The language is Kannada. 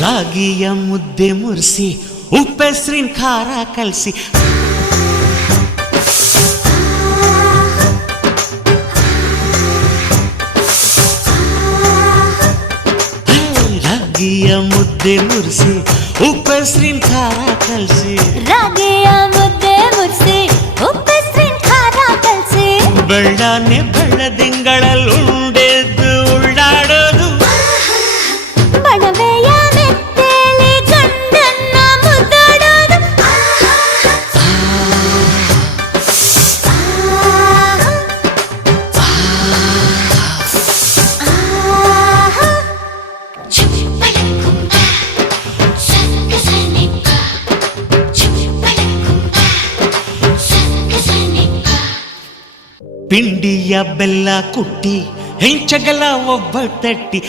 ರಾಗಿಯ ಮುದ್ದೆ ಮುರಿಸಿ ಉಪ್ಪೆಸ್ರಿನ ಖಾರ ಕಲಸಿ ರಾಗಿಯ ಮುದ್ದೆ ಮುರಿಸಿ ಉಪ್ಪೆಸ್ರಿನ ಖಾರ ಕಲಸಿ ರಾಗಿಯ ಮುದ್ದೆ ಮುರಿಸಿ ಉಪ್ಪೆಸ್ರಿನ ಖಾರ ಕಲಸಿ ಬೆಳ್ಳನೆ ಬೆಳ್ಳದಿಂಗಳಲ್ಲಿ ಉಂಡೆದ್ದು ಉಳ್ಳಾಡೋದು ಬಣವೆಯ ಮೆತ್ತೇಲಿ ಗಂಡನ್ನ ಮುದ್ದಾಡೋದು ಪಿಂಡಿಯ ಬೆಲ್ಲ ಕುಟ್ಟಿ ಹೆಂಚಗಲ ಒಬ್ಬ ತಟ್ಟಿ